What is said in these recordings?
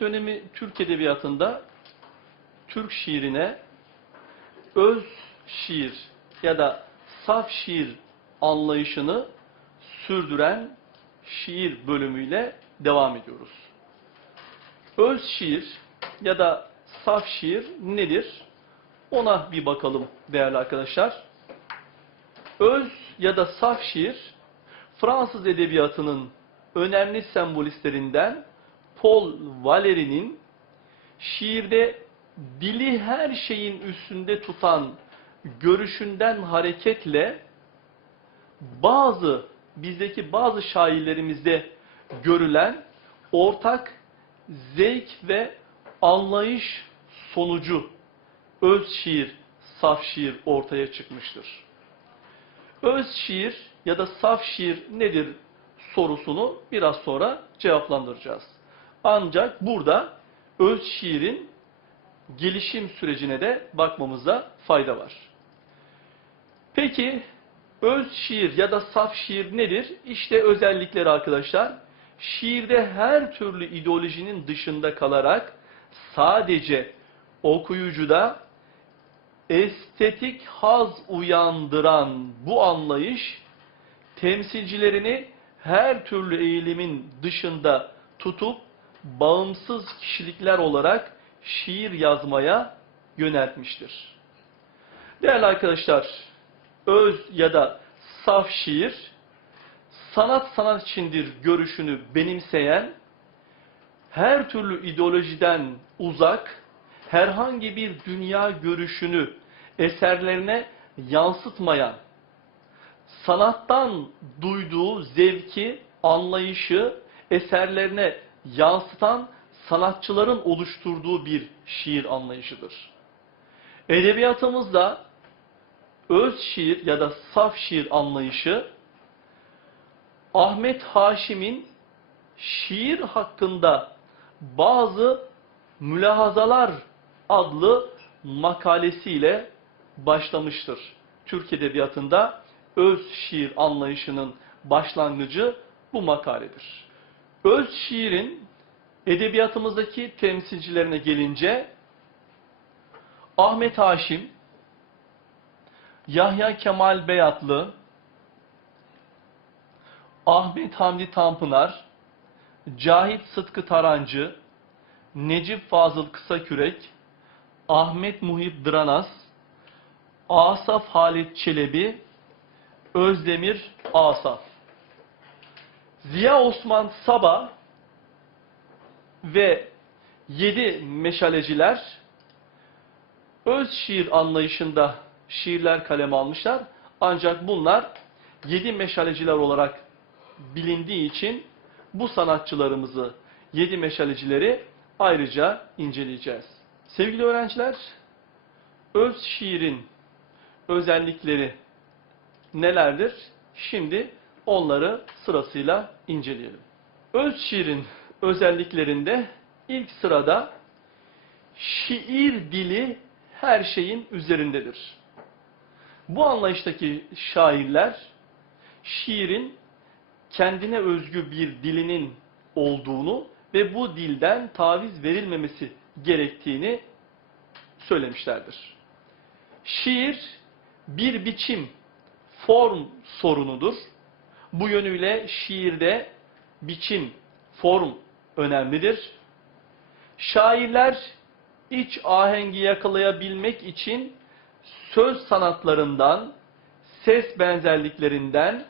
Cumhuriyet dönemi Türk Edebiyatı'nda Türk şiirine öz şiir ya da saf şiir anlayışını sürdüren şiir bölümüyle devam ediyoruz. Öz şiir ya da saf şiir nedir? Ona bir bakalım değerli arkadaşlar. Öz ya da saf şiir Fransız edebiyatının önemli sembolistlerinden Paul Valéry'nin şiirde dili her şeyin üstünde tutan görüşünden hareketle bazı bizdeki bazı şairlerimizde görülen ortak zevk ve anlayış sonucu öz şiir, saf şiir ortaya çıkmıştır. Öz şiir ya da saf şiir nedir sorusunu biraz sonra cevaplandıracağız. Ancak burada öz şiirin gelişim sürecine de bakmamıza fayda var. Peki öz şiir ya da saf şiir nedir? İşte özellikleri arkadaşlar. Şiirde her türlü ideolojinin dışında kalarak sadece okuyucuda estetik haz uyandıran bu anlayış temsilcilerini her türlü eğilimin dışında tutup bağımsız kişilikler olarak şiir yazmaya yöneltmiştir. Değerli arkadaşlar, öz ya da saf şiir, sanat sanat içindir görüşünü benimseyen, her türlü ideolojiden uzak, herhangi bir dünya görüşünü eserlerine yansıtmayan, sanattan duyduğu zevki, anlayışı eserlerine yansıtan sanatçıların oluşturduğu bir şiir anlayışıdır. Edebiyatımızda öz şiir ya da saf şiir anlayışı Ahmet Haşim'in şiir hakkında bazı mülahazalar adlı makalesiyle başlamıştır. Türk Edebiyatı'nda öz şiir anlayışının başlangıcı bu makaledir. Öz şiirin edebiyatımızdaki temsilcilerine gelince Ahmet Haşim, Yahya Kemal Beyatlı, Ahmet Hamdi Tanpınar, Cahit Sıtkı Tarancı, Necip Fazıl Kısakürek, Ahmet Muhip Dranas, Asaf Halit Çelebi, Özdemir Asaf. Ziya Osman Saba ve yedi meşaleciler öz şiir anlayışında şiirler kaleme almışlar. Ancak bunlar yedi meşaleciler olarak bilindiği için bu sanatçılarımızı, yedi meşalecileri ayrıca inceleyeceğiz. Sevgili öğrenciler, öz şiirin özellikleri nelerdir? Şimdi onları sırasıyla inceleyelim. Öz şiirin özelliklerinde ilk sırada şiir dili her şeyin üzerindedir. Bu anlayıştaki şairler şiirin kendine özgü bir dilinin olduğunu ve bu dilden taviz verilmemesi gerektiğini söylemişlerdir. Şiir bir biçim, form sorunudur. Bu yönüyle şiirde biçim, form önemlidir. Şairler iç ahengi yakalayabilmek için söz sanatlarından, ses benzerliklerinden,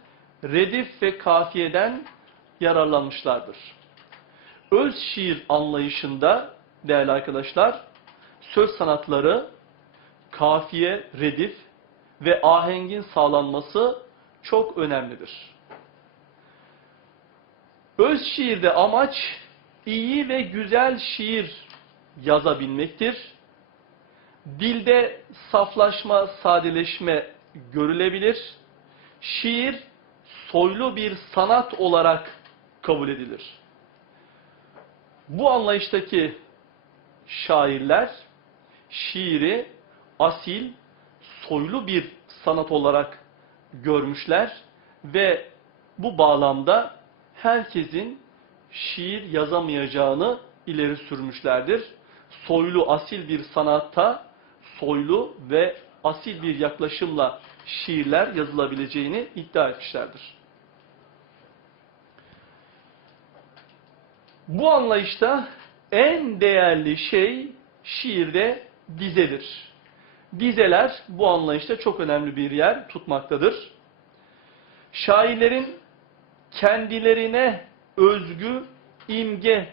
redif ve kafiyeden yararlanmışlardır. Öz şiir anlayışında değerli arkadaşlar, söz sanatları, kafiye, redif ve ahengin sağlanması çok önemlidir. Öz şiirde amaç iyi ve güzel şiir yazabilmektir. Dilde saflaşma, sadeleşme görülebilir. Şiir soylu bir sanat olarak kabul edilir. Bu anlayıştaki şairler şiiri asil, soylu bir sanat olarak görmüşler ve bu bağlamda herkesin şiir yazamayacağını ileri sürmüşlerdir. Soylu asil bir sanatta soylu ve asil bir yaklaşımla şiirler yazılabileceğini iddia etmişlerdir. Bu anlayışta en değerli şey şiirde dizedir. Dizeler bu anlayışta çok önemli bir yer tutmaktadır. Şairlerin kendilerine özgü imge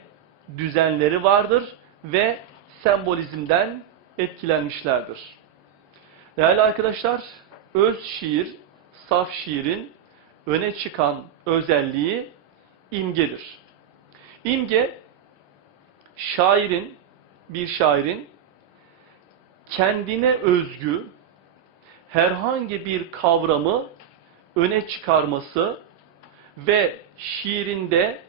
düzenleri vardır ve sembolizmden etkilenmişlerdir. Değerli arkadaşlar, öz şiir, saf şiirin öne çıkan özelliği imgedir. İmge, şairin, bir şairin kendine özgü herhangi bir kavramı öne çıkarması ve şiirinde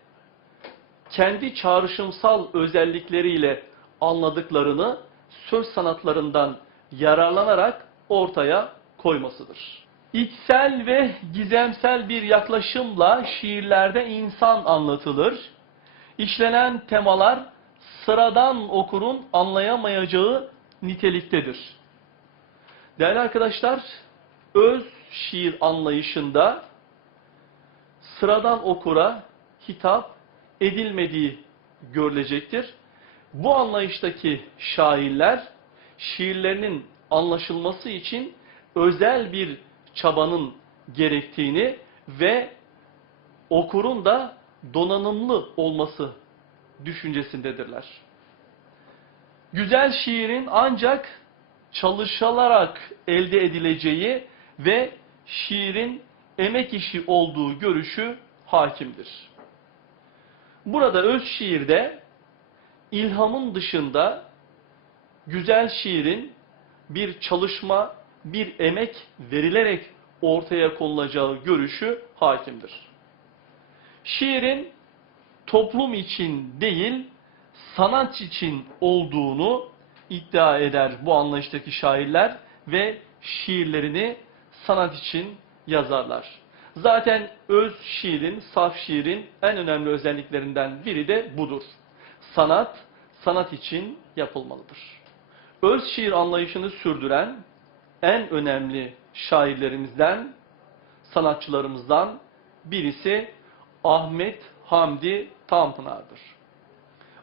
kendi çağrışımsal özellikleriyle anladıklarını söz sanatlarından yararlanarak ortaya koymasıdır. İçsel ve gizemsel bir yaklaşımla şiirlerde insan anlatılır. İşlenen temalar sıradan okurun anlayamayacağı niteliktedir. Değerli arkadaşlar, öz şiir anlayışında sıradan okura hitap edilmediği görülecektir. Bu anlayıştaki şairler şiirlerinin anlaşılması için özel bir çabanın gerektiğini ve okurun da donanımlı olması düşüncesindedirler. Güzel şiirin ancak çalışılarak elde edileceği ve şiirin emek işi olduğu görüşü hakimdir. Burada öz şiirde ilhamın dışında güzel şiirin bir çalışma, bir emek verilerek ortaya konulacağı görüşü hakimdir. Şiirin toplum için değil, sanat için olduğunu iddia eder bu anlayıştaki şairler ve şiirlerini sanat için yazarlar. Zaten öz şiirin, saf şiirin en önemli özelliklerinden biri de budur. Sanat, sanat için yapılmalıdır. Öz şiir anlayışını sürdüren en önemli şairlerimizden, sanatçılarımızdan birisi Ahmet Hamdi Tanpınar'dır.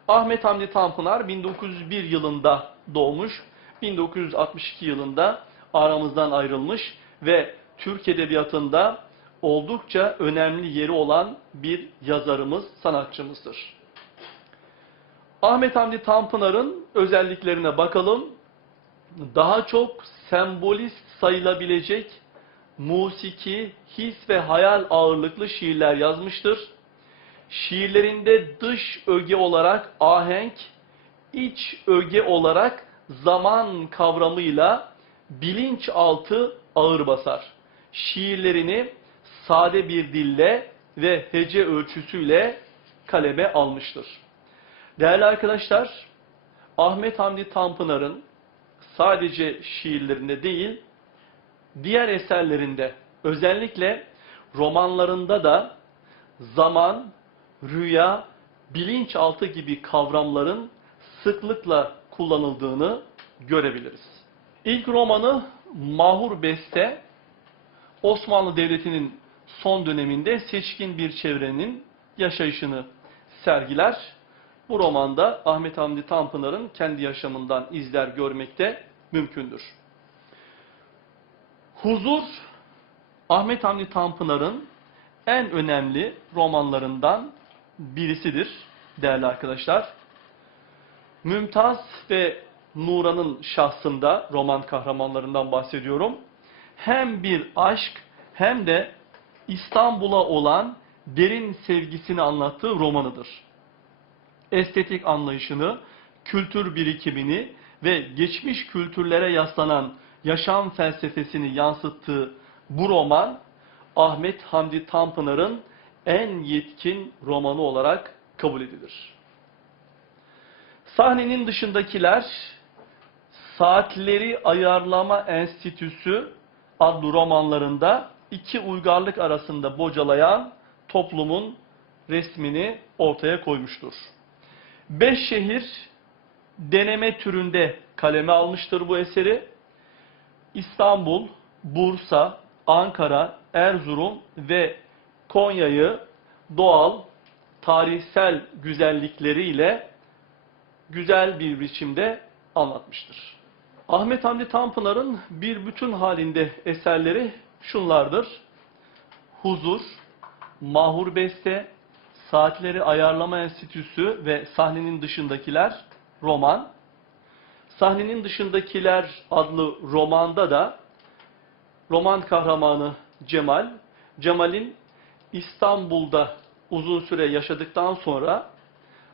Ahmet Hamdi Tanpınar 1901 yılında doğmuş, 1962 yılında aramızdan ayrılmış ve Türk Edebiyatı'nda oldukça önemli yeri olan bir yazarımız, sanatçımızdır. Ahmet Hamdi Tanpınar'ın özelliklerine bakalım. Daha çok sembolist sayılabilecek musiki, his ve hayal ağırlıklı şiirler yazmıştır. Şiirlerinde dış öge olarak ahenk, iç öge olarak zaman kavramıyla bilinçaltı ağır basar. Şiirlerini sade bir dille ve hece ölçüsüyle kaleme almıştır. Değerli arkadaşlar, Ahmet Hamdi Tanpınar'ın sadece şiirlerinde değil, diğer eserlerinde, özellikle romanlarında da zaman, rüya, bilinçaltı gibi kavramların sıklıkla kullanıldığını görebiliriz. İlk romanı Mahur Beste, Osmanlı Devleti'nin son döneminde seçkin bir çevrenin yaşayışını sergiler. Bu romanda Ahmet Hamdi Tanpınar'ın kendi yaşamından izler görmekte mümkündür. Huzur, Ahmet Hamdi Tanpınar'ın en önemli romanlarından birisidir değerli arkadaşlar. Mümtaz ve Nuran'ın şahsında roman kahramanlarından bahsediyorum. Hem bir aşk hem de İstanbul'a olan derin sevgisini anlattığı romanıdır. Estetik anlayışını, kültür birikimini ve geçmiş kültürlere yaslanan yaşam felsefesini yansıttığı bu roman Ahmet Hamdi Tanpınar'ın en yetkin romanı olarak kabul edilir. Sahnenin dışındakiler Saatleri Ayarlama Enstitüsü adlı romanlarında iki uygarlık arasında bocalayan toplumun resmini ortaya koymuştur. Beş şehir deneme türünde kaleme almıştır bu eseri. İstanbul, Bursa, Ankara, Erzurum ve Konya'yı doğal, tarihsel güzellikleriyle güzel bir biçimde anlatmıştır. Ahmet Hamdi Tanpınar'ın bir bütün halinde eserleri şunlardır. Huzur, Mahur Beste, Saatleri Ayarlama Enstitüsü ve Sahnenin Dışındakiler roman. Sahnenin Dışındakiler adlı romanda da roman kahramanı Cemal, Cemal'in İstanbul'da uzun süre yaşadıktan sonra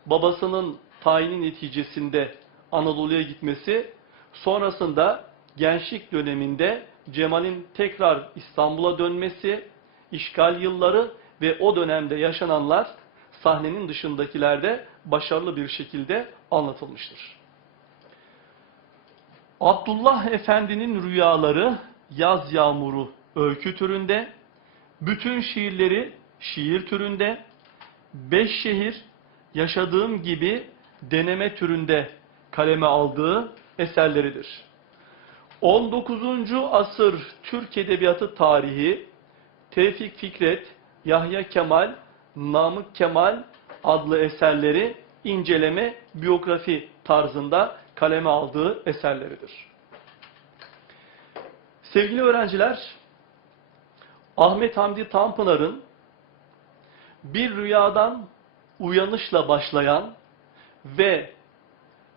babasının tayini neticesinde Anadolu'ya gitmesi, sonrasında gençlik döneminde Cemal'in tekrar İstanbul'a dönmesi, işgal yılları ve o dönemde yaşananlar sahnenin dışındakilerde başarılı bir şekilde anlatılmıştır. Abdullah Efendi'nin rüyaları yaz yağmuru öykü türünde, bütün şiirleri şiir türünde, beş şehir yaşadığım gibi deneme türünde kaleme aldığı eserleridir. 19. asır Türk Edebiyatı tarihi Tevfik Fikret, Yahya Kemal, Namık Kemal adlı eserleri inceleme, biyografi tarzında kaleme aldığı eserleridir. Sevgili öğrenciler, Ahmet Hamdi Tanpınar'ın bir rüyadan uyanışla başlayan ve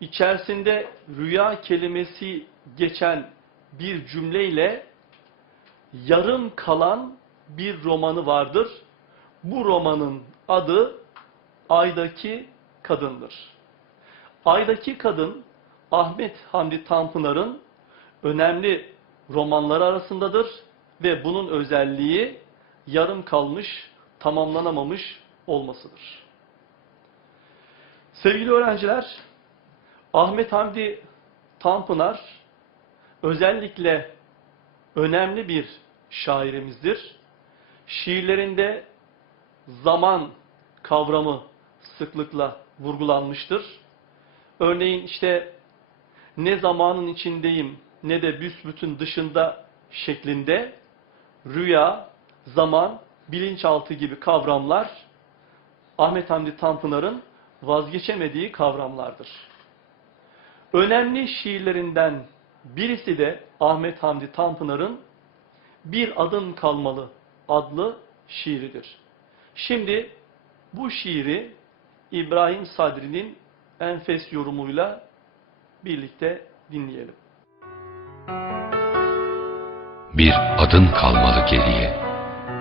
içerisinde rüya kelimesi geçen bir cümleyle yarım kalan bir romanı vardır. Bu romanın adı Ay'daki Kadındır. Ay'daki Kadın Ahmet Hamdi Tanpınar'ın önemli romanları arasındadır ve bunun özelliği yarım kalmış, tamamlanamamış olmasıdır. Sevgili öğrenciler, Ahmet Hamdi Tanpınar özellikle önemli bir şairimizdir. Şiirlerinde zaman kavramı sıklıkla vurgulanmıştır. Örneğin işte ne zamanın içindeyim ne de büsbütün dışında şeklinde rüya, zaman, bilinçaltı gibi kavramlar Ahmet Hamdi Tanpınar'ın vazgeçemediği kavramlardır. Önemli şiirlerinden birisi de Ahmet Hamdi Tanpınar'ın Bir Adın Kalmalı adlı şiiridir. Şimdi bu şiiri İbrahim Sadri'nin enfes yorumuyla birlikte dinleyelim. Bir adın kalmalı geriye,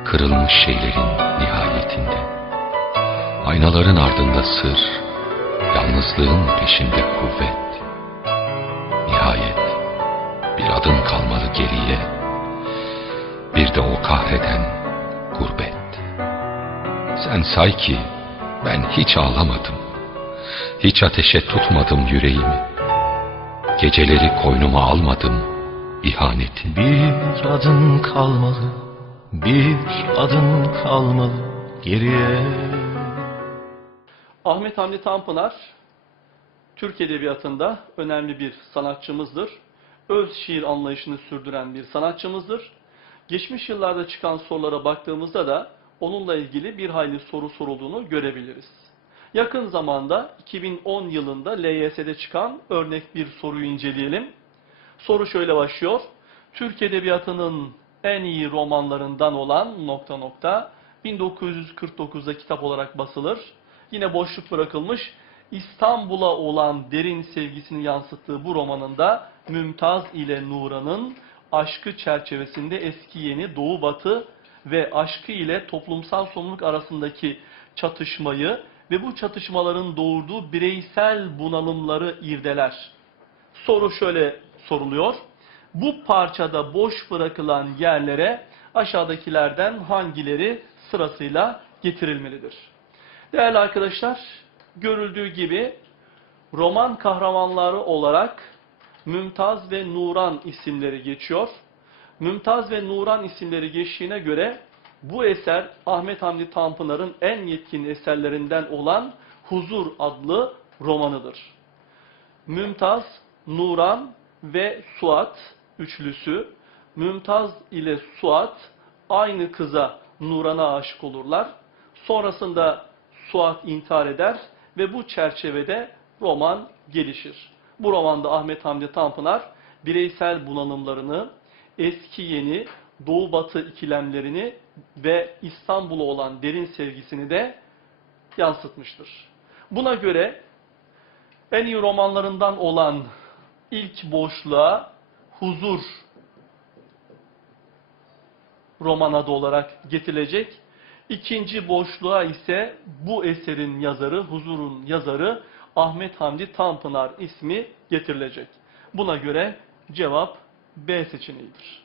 kırılmış şeylerin nihayetinde. Aynaların ardında sır, yalnızlığın peşinde kuvvet. Bir adın kalmalı geriye, bir de o kahreden gurbet. Sen say ki ben hiç ağlamadım, hiç ateşe tutmadım yüreğimi. Geceleri koynuma almadım ihanetin. Bir adın kalmalı, bir adın kalmalı geriye. Ahmet Hamdi Tanpınar, Türk Edebiyatı'nda önemli bir sanatçımızdır. Öz şiir anlayışını sürdüren bir sanatçımızdır. Geçmiş yıllarda çıkan sorulara baktığımızda da onunla ilgili bir hayli soru sorulduğunu görebiliriz. Yakın zamanda 2010 yılında LYS'de çıkan örnek bir soruyu inceleyelim. Soru şöyle başlıyor. Türk Edebiyatı'nın en iyi romanlarından olan nokta nokta 1949'da kitap olarak basılır. Yine boşluk bırakılmış. İstanbul'a olan derin sevgisini yansıttığı bu romanında Mümtaz ile Nuran'ın aşkı çerçevesinde eski yeni doğu batı ve aşkı ile toplumsal sorumluluk arasındaki çatışmayı ve bu çatışmaların doğurduğu bireysel bunalımları irdeler. Soru şöyle soruluyor. Bu parçada boş bırakılan yerlere aşağıdakilerden hangileri sırasıyla getirilmelidir? Değerli arkadaşlar, görüldüğü gibi roman kahramanları olarak Mümtaz ve Nuran isimleri geçiyor. Mümtaz ve Nuran isimleri geçtiğine göre bu eser Ahmet Hamdi Tanpınar'ın en yetkin eserlerinden olan Huzur adlı romanıdır. Mümtaz, Nuran ve Suat üçlüsü. Mümtaz ile Suat aynı kıza Nuran'a aşık olurlar. Sonrasında Suat intihar eder ve bu çerçevede roman gelişir. Bu romanda Ahmet Hamdi Tanpınar bireysel bunalımlarını, eski yeni, doğu batı ikilemlerini ve İstanbul'a olan derin sevgisini de yansıtmıştır. Buna göre en iyi romanlarından olan ilk boşluğa huzur roman adı olarak getirilecek. İkinci boşluğa ise bu eserin yazarı, Huzur'un yazarı Ahmet Hamdi Tanpınar ismi getirilecek. Buna göre cevap B seçeneğidir.